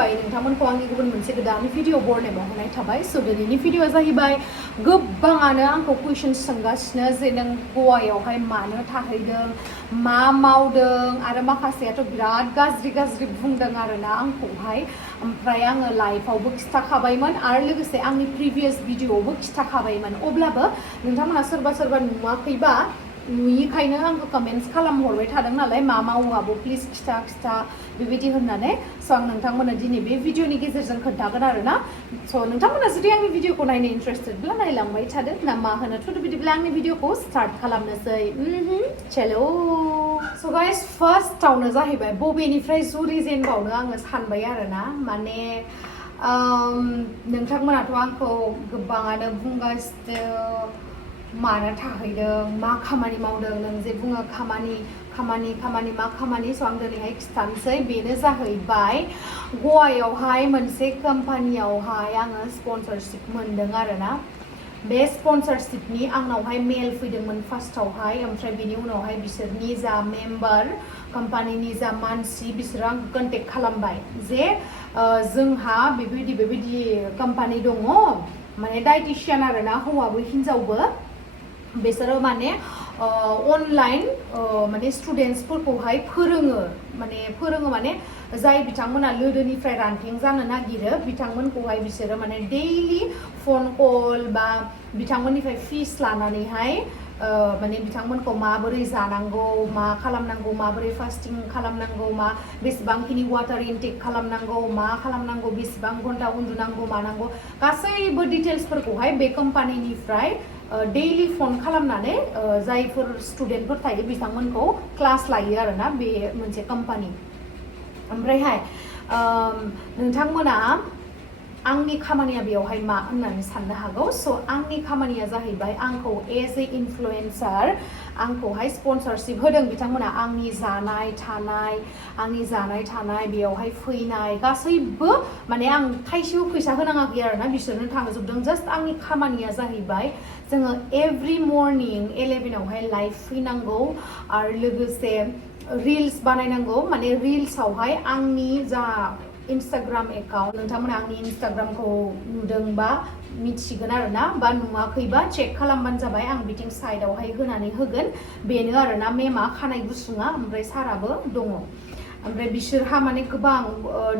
खुलुमबाय नोंथांमोनखौ आंनि गुबुन मोनसे गोदान भिडिअ बरनाय बावहरनाय थाबाय स' दिनैनि भिडिअआ जाहैबाय गोबाङानो आंखौ कुइसन सोंगासिनो जे नों गवायावहाय मानो थाहैदों मा मावदों आरो माखासेयाथ' बिराद गाज्रि बुंदों आरोना आंखौहाय ओमफ्राय आङो लाइभआवबो खिथाखाबायमोन आरो लोगोसे आंनि प्रिभियास भिडिअआवबो खिथाखाबायमोन अब्लाबो नोंथांमोना सोरबा नुवाखैबा नुयिखायनो आंखौ कमेन्ट्स खालामहरबाय थादों नालाय मा मावो आब' प्लिज खिथा बेबायदि होननानै स' आं नोंथांमोननो दिनै बे भिडिअनि गेजेरजों खोन्थागोन आरोना स' नोंथांमोना जुदि आंनि भिडिअखौ नायनो इन्टारेस्टेडब्ला नायलांबाय थादो ना मा होनो थ' बिदिब्ला आंनि भिडिअखौ स्टार्ट खालामनोसै चलो स' गाइस फार्स्टआवनो जाहैबाय बबेनिफ्राय जुरिजेनबावनो आङो सानबाय आरोना माने नोंथांमोनाथ' आंखौ गोबाङानो बुंगासिनो मानो थाहैदों मा खामानि मावदों नों जे बुङो खामानि मा खामानि स' आं दिनैहाय खिथानोसै बेनो जाहैबाय गवायावहाय मोनसे कम्पानियावहाय आङो स्पन्सरशिप मोनदों आरोना बे स्पन्सरशिपनि आंनावहाय मेल फैदोंमोन फार्स्टआवहाय ओमफ्राय बेनि उनावहाय बिसोरनि जा मेम्बार कम्पानिनि जा मानसि बिसोरो आंखौ कन्टेक्ट खालामबाय जे जोंहा बेबायदि कम्पानि दङ माने डाइटिशियान आरोना हौवाबो हिन्जावबो बिसोरो माने अनलाइन माने स्टुडेन्टसफोरखौहाय फोरोङो माने जाय बिथांमोना लोदोनिफ्राय रानथें जानो नागिरो बिथांमोनखौहाय बिसोरो माने डेइलि फन कल बा बिथांमोननिफ्राय फिस लानानैहाय माने बिथांमोनखौ माबोरै जानांगौ मा खालामनांगौ माबोरै फास्टिं खालामनांगौ मा बेसेबांखिनि वाटार इनटेक खालामनांगौ मा खालामनांगौ बेसेबां घन्टा उन्दुनांगौ मानांगौ गासैबो डिटेल्सफोरखौहाय बे कम्पानिनिफ्राय डेइलि फन खालामनानै जायफोर स्टुडेन्टफोर थायो बिथांमोनखौ क्लास लायो आरोना बे मोनसे कम्पानि ओमफ्रायहाय नोंथांमोना आंनि खामानिया बेयावहाय मा होननानै साननो हागौ स' आंनि खामानिया जाहैबाय आंखौ एज ए इनफ्लुएन्सार आंखौहाय स्पन्सरशिप होदों बिथांमोना आंनि जानाय थानाय बेयावहाय फैनाय गासैबो माने आं थाइसेबो फैसा होनाङाखै आरोना बिसोरनो थांजोबदों जास्ट आंनि खामानिया जाहैबाय जोङो एभ्रि मर्निं 11आवहाय लाइभ फैनांगौ आरो लोगोसे रिल्स बानायनांगौ माने रिल्सआवहाय आंनि जा इन्स्टाग्राम एकाउन्ट नोंथांमोना आंनि इन्स्टाग्रामखौ नुदोंबा मिथिगोन आरोना बा नुवाखैबा चेक खालामबानो जाबाय आं बिथिं साइडआवहाय होनानै होगोन बेनो आरोना मेमा खानाय गुसुङा ओमफ्राय साराबो दङ ओमफ्राय बिसोरहा माने गोबां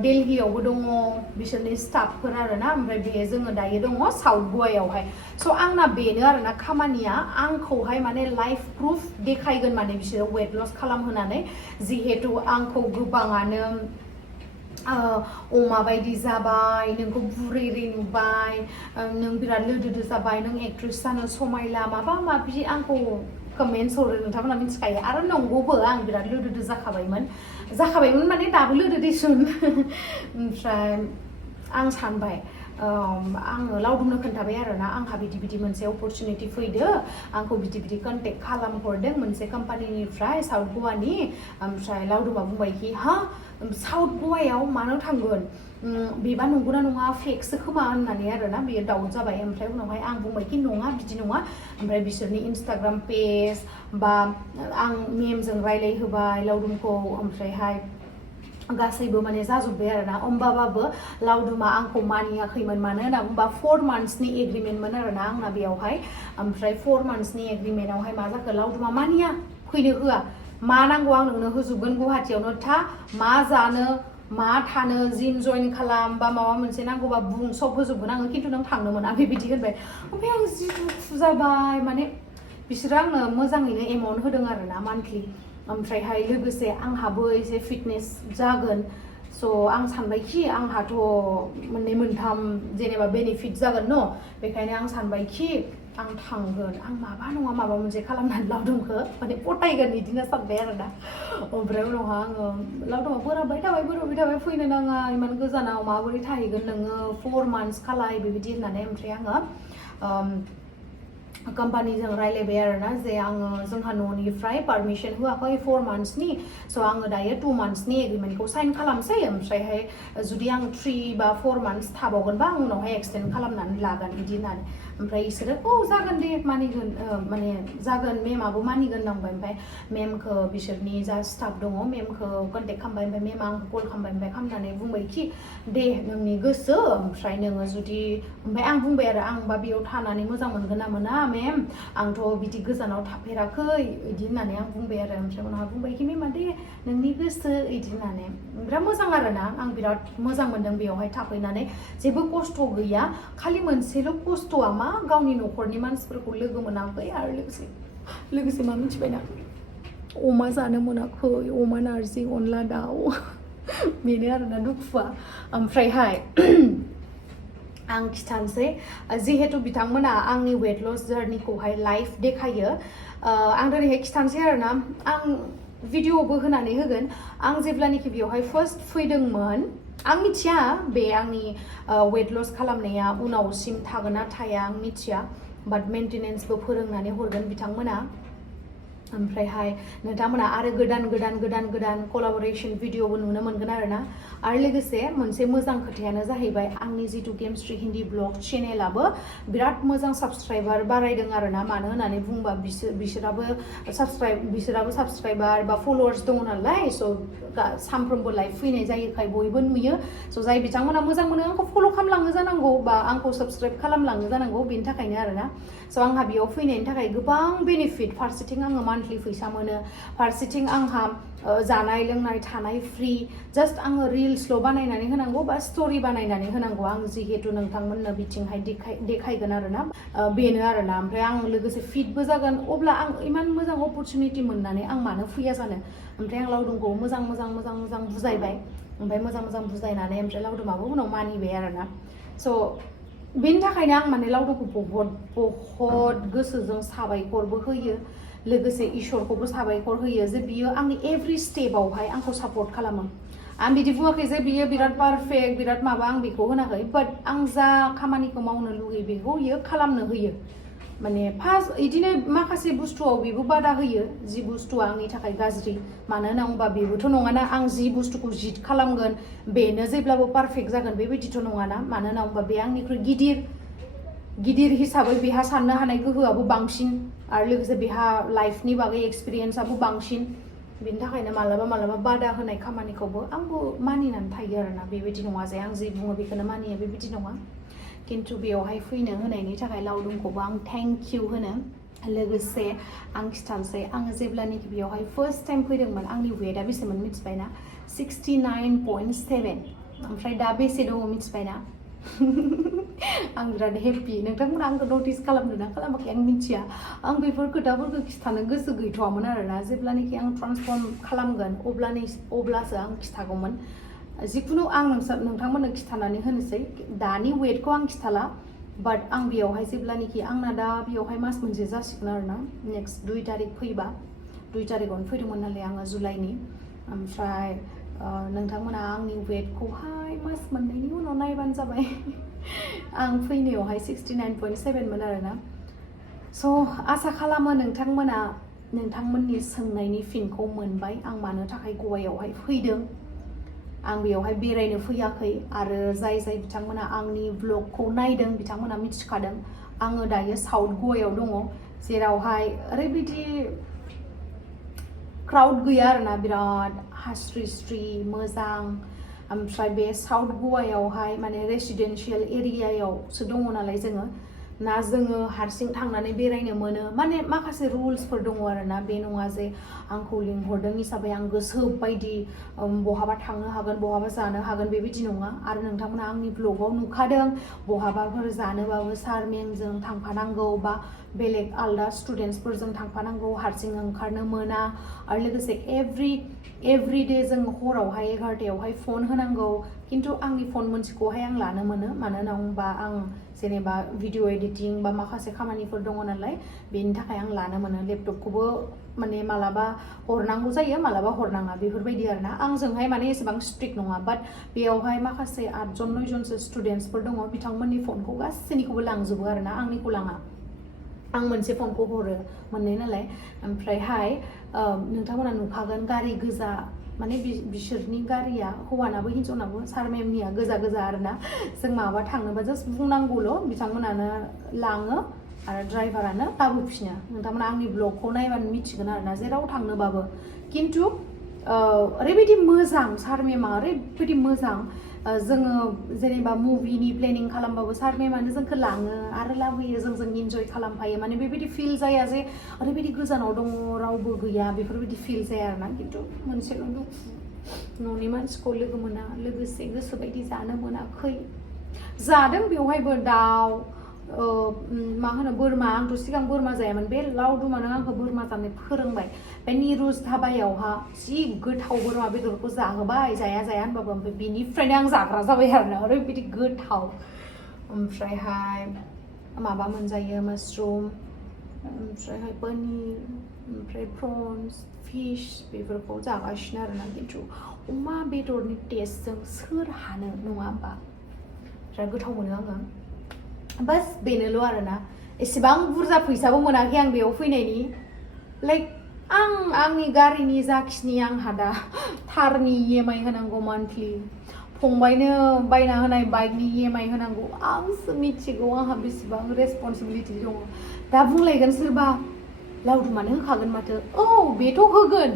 दिल्लीयावबो दङ बिसोरनि स्टाफफोर आरोना ओमफ्राय बे जोङो दायो दङ साउथ गवायावहाय स' आंना बेनो आरोना खामानिया आंखौहाय माने लाइफ प्रुफ देखायगोन माने बिसोरो वेट लस खालामहोनानै जिहेतु आंखौ गोबाङानो अमा बायदि जाबाय नोंखौ बुरै नुबाय नों बिराद लोदो जाबाय नों एक्ट्रेस जानो समायला माबा माबि आंखौ कमेन्ट्स हरो नोंथांमोना मिथिखायो आरो नंगौबो आं बिराद लोदो जाखाबायमोन माने दाबो लोदो दिसुन ओमफ्राय आं सानबाय आङो लावदुमनो खोन्थाबाय आरोना आंहा बिदि मोनसे अपरचुनिटि फैदो आंखौ बिदि कन्टेक्ट खालामहरदों मोनसे कम्पानिनिफ्राय साउथ गवानि ओमफ्राय लावदुमा बुंबायखि हा साउथ गवायाव मानो थांगोन बेबा नंगौना नङा फेकसो खोमा होननानै आरोना बेयो डाउट जाबाय ओमफ्राय उनावहाय आं बुंबायखि नङा बिदि नङा ओमफ्राय बिसोरनि इन्स्टाग्राम पेज बा आं मेमजों रायलायहोबाय लावदुमखौ ओमफ्रायहाय गासैबो माने जाजोब्बाय आरोना होमबाबो लावदुमा आंखौ मानियाखैमोन मानो होनना बुंबा 4 monthsनि एग्रिमेन्टमोन आरोना आंना बेयावहाय ओमफ्राय 4 monthsनि एग्रिमेन्टआवहाय मा जाखो लावदुमा मानिया फैनो होआ मा नांगौ आं नोंनो होजोबगोन गुवाहाटियावनो था मा जानो मा थानो जिम जइन खालाम बा माबा मोनसे नांगौबा बुं सब होजोबगोन आङो खिन्थु नों थांनो मोना बेबायदि होनबाय ओमफ्राय आं जि दुखु जाबाय माने बिसोरो आंनो मोजाङैनो एमाउन्ट होदों आरोना मान्थलि ओमफ्रायहाय लोगोसे आंहाबो एसे फिटनेस जागोन स' आं सानबायखि आंहाथ' मोननै मोनथाम जेनेबा बेनिफिट जागोन न' बेखायनो आं सानबायखि आं थांगोन आं माबा नङा माबा मोनसे खालामनानै लावदुमखौ माने पटायगोन बिदिनो सानबाय आरोना ओमफ्राय उनावहाय आङो लावदुमा बोराबबाय थाबाय फैनो नाङा इमान गोजानाव माबोरै थाहैगोन नोङो 4 months खालाय बेबायदि होननानै ओमफ्राय आङो कम्पानिजों रायलायबाय आरोना जे आङो जोंहा न'निफ्राय पारमिसन होआखै 4 monthsनि स' आङो दायो 2 monthsनि एग्रिमेन्टखौ साइन खालामसै ओमफ्रायहाय जुदि आं 3 बा 4 months थाबावगोनबा आं उनावहाय एक्सटेन्ड खालामनानै लागोन बिदि होननानै ओमफ्राय इसोरो जागोन दे मानिगोन माने जागोन मेमाबो मानिगोन नांबाय ओमफ्राय मेमखौ बिसोरनि जा स्टाफ दङ मेमखौ कन्टेक्ट खालामबाय ओमफ्राय मेमा आंखौ कल खालामबाय ओमफ्राय खालामनानै बुंबाय कि दे नोंनि गोसो ओमफ्राय नोङो जुदि ओमफ्राय आं बुंबाय आरो आंबा बेयाव थानानै मोजां मोनगोन ना मोना मेम आंथ' बिदि गोजानाव थाफेराखै बिदि होननानै आं बुंबाय आरो ओमफ्राय उनावहा बुंबाय कि मेमा दे नोंनि गोसो बिदि होननानै बिराद मोजां आरोना आं बिराद मोजां मोनदों बेयावहाय थाफैनानै जेबो खस्थ' गैया खालि मोनसेल' खस्थ'आ मा गावनि न'खरनि मानसिफोरखौ लोगो मोनाखै आरो लोगोसे मा मिथिबायना अमा जानो मोनाखै अमा नारजि अनला दाउ बेनो आरोना दुखुआ ओमफ्रायहाय आं खिथानोसै जिहेतु बिथांमोना आंनि वेट लस जार्निखौहाय लाइभ देखायो आं दिनैहाय खिथानोसै आरोना आं भिडिअबो होनानै होगोन आं जेब्लानाखि बेयावहाय फार्स्ट फैदोंमोन आं मिथिया बे आंनि वेट लस खालामनाया उनावसिम थागोन ना थाया आं मिथिया बाट मेन्टेनेन्सबो फोरोंनानै हरगोन बिथांमोना ओमफ्रायहाय नोंथांमोना आरो गोदान कलाबरेसन भिडिअबो नुनो मोनगोन आरोना आरो लोगोसे मोनसे मोजां खोथायानो जाहैबाय आंनि जितु केमिस्ट्रि हिन्दी ब्लग चेनेलाबो बिराद मोजां साबस्क्राइबार बारायदों आरोना मानो होननानै बुंबा बिसोराबो साबस्क्राइबार बा फलोवार्स दङ नालाय स' सानफ्रोमबो लाइभ फैनाय जायोखाय बयबो नुयो स' जाय बिथांमोना मोजां मोनो आंखौ फल' खालामलाङो जानांगौ बा आंखौ साबस्क्राइब खालामलाङो जानांगौ बेनि थाखायनो आरोना स' आंहा बेयाव फैनायनि थाखाय गोबां बेनिफिट फारसेथिं आङो मान्थलि फैसा मोनो फारसेथिं आंहा जानाय लोंनाय थानाय फ्रि जास्ट आङो रिल्सल' बानायनानै होनांगौ बा स्ट'रि बानायनानै होनांगौ आं जिहेतु नोंथांमोननो बिथिंहाय देखायगोन आरोना बेनो आरोना ओमफ्राय आं लोगोसे फिटबो जागोन अब्ला आं इमान मोजां अपरचुनिटि मोननानै आं मानो फैया जानो ओमफ्राय आं लावदुमखौ मोजां बुजायबाय ओमफ्राय मोजां बुजायनानै ओमफ्राय लावदुमाबो उनाव मानिबाय आरोना स' बेनि थाखायनो आं माने लावदुमखौ बहुत गोसोजों साबायखरबो होयो लोगोसे इसोरखौबो साबायखर होयो जे बियो आंनि एभ्रि स्टेपावहाय आंखौ सापर्ट खालामो आं बिदि बुङाखै जे बियो बिराद पारफेक्ट बिराद माबा आं बेखौ होनाखै बाट आं जा खामानिखौ मावनो लुगैयो बेखौ बियो खालामनो होयो माने फार्स्ट बिदिनो माखासे बुस्थुआव बेबो बादा होयो जि बुस्थुआ आंनि थाखाय गाज्रि मानो होनना बुंबा बेबोथ' नङाना आं जि बुस्थुखौ जिद खालामगोन बेनो जेब्लाबो पारफेक्ट जागोन बेबायदिथ' नङाना मानो होनना बुंबा बे आंनिख्रुइ गिदिर हिसाबै बेहा साननो हानाय गोहोआबो बांसिन आरो लोगोसे बेहा लाइफनि बागै एक्सपिरियेन्सआबो बांसिन बेनि थाखायनो मालाबा बादा होनाय खामानिखौबो आंबो मानिनानै थायो आरोना बेबायदि नङा जे आं जि बुङो बेखौनो मानियो बेबायदि नङा खिन्थु बेयावहाय फैनो होनायनि थाखाय लावदुमखौबो आं थेंक इउ होनो लोगोसे आं खिथानोसै आङो जेब्लानाखि बेयावहाय फार्स्ट टाइम फैदोंमोन आंनि वेटआ बेसेमोन मिथिबायना 69.7 ओमफ्राय दा बेसे दङ मिथिबायना आं बिराद हेपि नोंथांमोना आंखौ नटिस खालामदों ना खालामाखै आं मिथिया आं बेफोर खोथाफोरखौ खिथानो गोसो गैथ'वामोन आरोना जेब्लानाखि आं ट्रान्सफर्म खालामगोन अब्लासो आं खिथागौमोन जिखुनु आं नोंथांमोननो खिथानानै होनोसै दानि वेटखौ आं खिथाला बाट आं बेयावहाय जेब्लानाखि आंना दा बेयावहाय मास मोनसे जासिगोन आरोना नेक्स्ट 2 तारिख फैबा 2 तारिखआवनो फैदोंमोन नालाय आङो जुलाइनि ओमफ्राय नोंथांमोना आंनि वेटखौहाय मास मोननैनि उनाव नायबानो जाबाय आं फैनायावहाय 69.7 मोन आरोना स' आसा खालामो नोंथांमोना नोंथांमोननि सोंनायनि फिनखौ मोनबाय आं मानो थाखाय गवायावहाय फैदों आं बेयावहाय बेरायनो फैयाखै आरो जाय बिथांमोना आंनि ब्लगखौ नायदों बिथांमोना मिथिखादों आङो दायो साउथ गवायाव दङ जेरावहाय ओरैबायदि क्राउड गैया आरोना बिराद हास्रि मोजां ओमफ्राय बे साउथ गवायावहाय माने रेसिडेन्सियेल एरियायावसो दङ नालाय जोङो हारसिं थांनानै बेरायनो मोनो माने माखासे रुल्सफोर दङ आरोना बे नङा जे आंखौ लिंहरदों हिसाबै आं गोसो बायदि बहाबा थांनो हागोन बहाबा जानो हागोन बेबायदि नङा आरो नोंथांमोना आंनि ब्लगाव नुखादों बहाबाफोर जानोबाबो सार मेमजों थांफानांगौ बा बेलेग आलदा स्टुडेन्टसफोरजों थांफानांगौ हारसिं ओंखारनो मोना आरो लोगोसे एभ्रि डे जों हरावहाय 11टायावहाय फन होनांगौ खिन्थु आंनि फन मोनसेखौहाय आं लानो मोनो मानो होनना बुंबा आं जेनेबा भिडिअ एडिटिं बा माखासे खामानिफोर दङ नालाय बेनि थाखाय आं लानो मोनो लेपटपखौबो माने मालाबा हरनांगौ जायो मालाबा हरनाङा बेफोरबायदि आरोना आंजोंहाय माने एसेबां स्ट्रिक्ट नङा बाट बेयावहाय माखासे 8-9जनसो स्टुडेन्टसफोर दङ बिथांमोननि फनखौ गासैनिखौबो लांजोबो आरोना आंनिखौ लाङा आं मोनसे फनखौ हरो मोननै नालाय ओमफ्रायहाय नोंथांमोना नुखागोन गारि गोजा माने बिसोरनि गारिया हौवानाबो हिनजावनाबो सार मेमनिया गोजा गोजा आरोना जों माबा थांनोबा जास्ट बुंनांगौल' बिथांमोनानो लाङो आरो ड्राइभारानो लाबोफिनो नोंथांमोना आंनि ब्लगखौ नायबानो मिथिगोन आरोना जेराव थांनोबाबो खिन्थु ओरैबायदि मोजां सार मेमा ओरैबायदि मोजां जोङो जेनेबा मुभिनि प्लेनिं खालामबाबो सार मेमानो जोंखौ लाङो आरो लाबोयो जों इन्जय खालामफायो माने बेबायदि फिल जाया जे ओरैबायदि गोजानाव दङ रावबो गैया बेफोरबायदि फिल जाया आरोना खिन्थु मोनसेल' दुखु न'नि मानसिखौ लोगो मोना लोगोसे गोसोबायदि जानो मोनाखै जादों बेवहायबो दाउ मा होनो बोरमा आंथ' सिगां बोरमा जायामोन बे लावदुमानो आंखौ बोरमा जानो फोरोंबाय बे निरुज धाबायावहा जि गोथाव बोरमा बेदरखौ जाहोबाय जाया होनबाबो ओमफ्राय बिनिफ्रायनो आं जाग्रा जाबाय आरोना ओरैबायदि गोथाव ओमफ्रायहाय माबा मोनजायो माशरुम ओमफ्रायहाय पनिर ओमफ्राय प्रन्स फिश बेफोरखौ जागासिनो आरोना खिन्थु अमा बेदरनि टेस्टजों सोर हानो नङा होमबा बिराद गोथाव मोनो आङो बस बेनोल' आरोना एसेबां बुरजा फैसाबो मोनाखै आं बेयाव फैनायनि लाइक आंनि गारिनि जाखिनि आंहा दा थारनि EMI होनांगौ मान्थलि फंबायनो बायना होनाय बाइकनि EMI होनांगौ आंसो मिथिगौ आंहा बेसेबां रेसपन्सिबिलिटि दङ दा बुंलायगोन सोरबा लावदुमानो होखागोन माथो औ बेथ' होगोन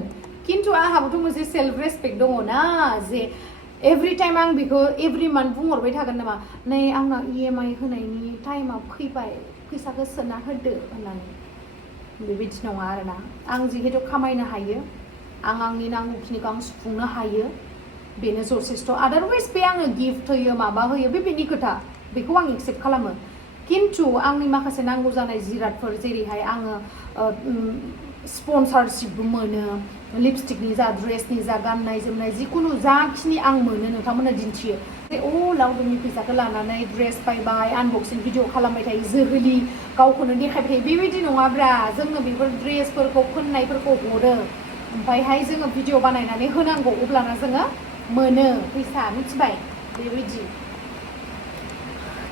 खिन्थु आंहाबोथ' मोनसे सेल्फ रेसपेक्ट दङ ना जे एभ्रि टाइम आं बेखौ एभ्रि मान्थ बुंहरबाय थागोन नामा नै आंना EMI होनायनि टाइमा फैबाय फैसाखौ सोना होदो होननानै बेबायदि नङा आरोना आं जिहेतु खामायनो हायो आंनि नांगौखिनिखौ आं सुफुंनो हायो बेनो जथेस्थ' आदारवाइज बे आङो गिफ्ट होयो माबा होयो बेनि खोथा बेखौ आं एक्सेप्ट खालामो खिन्थु आंनि माखासे नांगौ जानाय जिरादफोर जेरैहाय आङो स्पन्सरशिपबो मोनो लिपस्टिकनि जा ड्रेसनि जा गाननाय जोमनाय जिखुनु जाखिनि आं मोनो नोंथांमोना दिन्थियो लावदुमनि फैसाखौ लानानै ड्रेस बायबाय आनबक्सिं भिडिअ खालामबाय थायो जोहोलि गावखौनो देखायबाय थायो बेबायदि नङाब्रा जोङो बेफोर ड्रेसफोरखौ फोननायफोरखौ हरो ओमफ्रायहाय जोङो भिडिअ बानायनानै होनांगौ अब्लाना जोङो मोनो फैसा मिथिबाय बेबायदि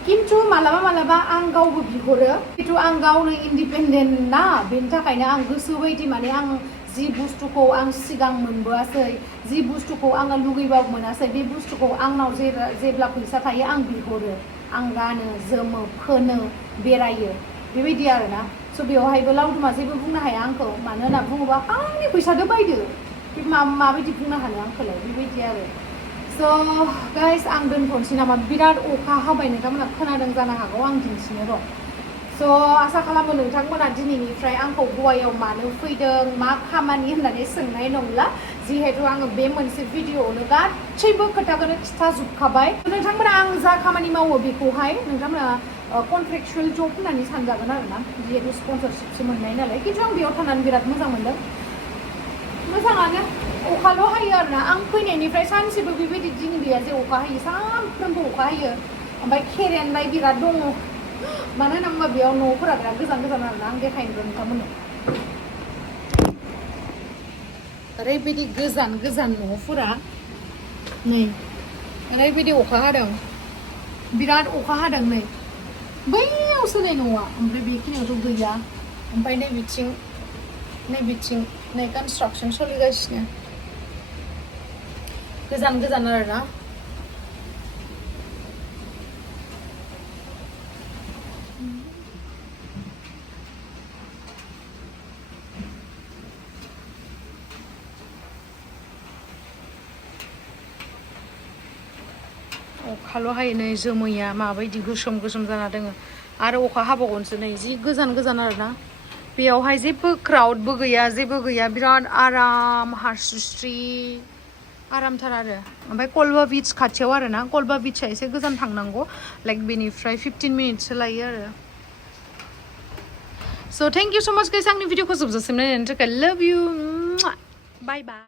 खिन्थु मालाबा आं गावबो बिहरो खिन्थु आं गावनो इन्डिपेन्डेन्ट ना बेनि थाखायनो आं गोसो बायदि माने आं जि बुस्थुखौ आं सिगां मोनबोआसै जि बुस्थुखौ आङो लुगैबाबो मोनासै बे बुस्थुखौ आंनाव जेब्ला फैसा थायो आं बिहरो आं गानो जोमो फोनो बेरायो बेबायदि आरोना स' बेवहायबो लावदुमा जेबो बुंनो हाया आंखौ मानो होनना बुङोबा आंनि फैसाजों बायदो बे माबायदि बुंनो हानो आंखौलाय बेबायदि आरो स' गाइस आं दोनथ'नोसै नामा बिराद अखा हाबाय नोंथांमोना खोनादों जानो हागौ आं दिन्थिनो र' स' आसा खालामो नोंथांमोना दिनैनिफ्राय आंखौ गवायाव मानो फैदों मा खामानि होननानै सोंनाय नंला जिहेतु आङो बे मोनसे भिडिअआवनो गासैबो खोथाखौनो खिथाजोबखाबाय नोंथांमोना आं जा खामानि मावो बेखौहाय नोंथांमोना कन्ट्रेक्चुवेल जब होननानै सानजागोन आरोना जिहेतु स्पन्सरशिपसो मोननाय नालाय खिन्थु आं बेयाव थानानै बिराद मोजां मोनदों मोजाङानो अखाल' हायो आरोना आं फैनायनिफ्राय सानसेबो बेबायदि दिन गैया जे अखा हायो सानफ्रोमबो अखा हायो ओमफ्राय खेरेननाय बिराद दङ मानो होनना बेयाव न'फोरा बिराद गोजान आरोना आं देखायनो नोंथांमोननो ओरैबायदि गोजान न'फोरा नै ओरैबायदि अखा हादों बिराद अखा हादों नै बैयावसो नै न'आ ओमफ्राय बेखिनियावथ' गैया ओमफ्राय नै बिथिं नै कनस्ट्राक्सन सोलिगासिनो गोजान आरोना अखाल' हायो नै जोमैया माबायदि गोसोम जाना दोङो आरो अखा हाबावगोनसो नै जि गोजान आरोना बेयावहाय जेबो क्राउडबो गैया जेबो गैया बिराद आराम हारस्रिस्रि आरामथार आरो ओमफ्राय कलबा बीच खाथियाव आरोना कलबा बीचआ एसे गोजान थांनांगौ लाइक बेनिफ्राय 15 मिनिटसो लायो आरो स' थेंक इउ स' माच गाइस आंनि भिडिअखौ जोबजासिम नायनायनि थाखाय लाभ इउ बाय